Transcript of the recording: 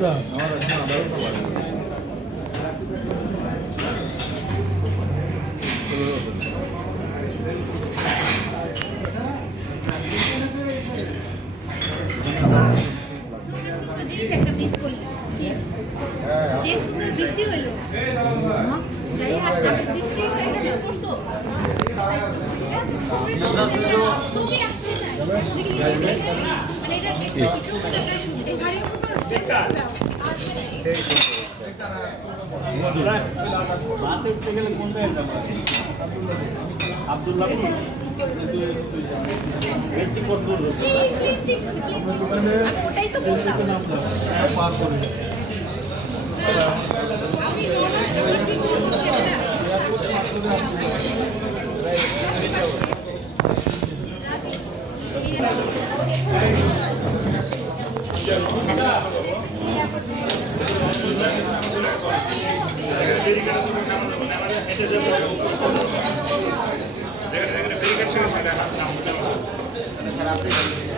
কোনটা বৃষ্টি হইলো আস্তে আস্তে বৃষ্টি হয়ে গেল করছো ছবি আসছে না মানে এটা কিছু এই গাড়ির উপর বাসে উঠতে গেলে কোনটা যাব আব্দুল্লাহ ব্যক্তি কত দূর ওটাই তো বললাম পার করে আমি রোনা করছি Gracias.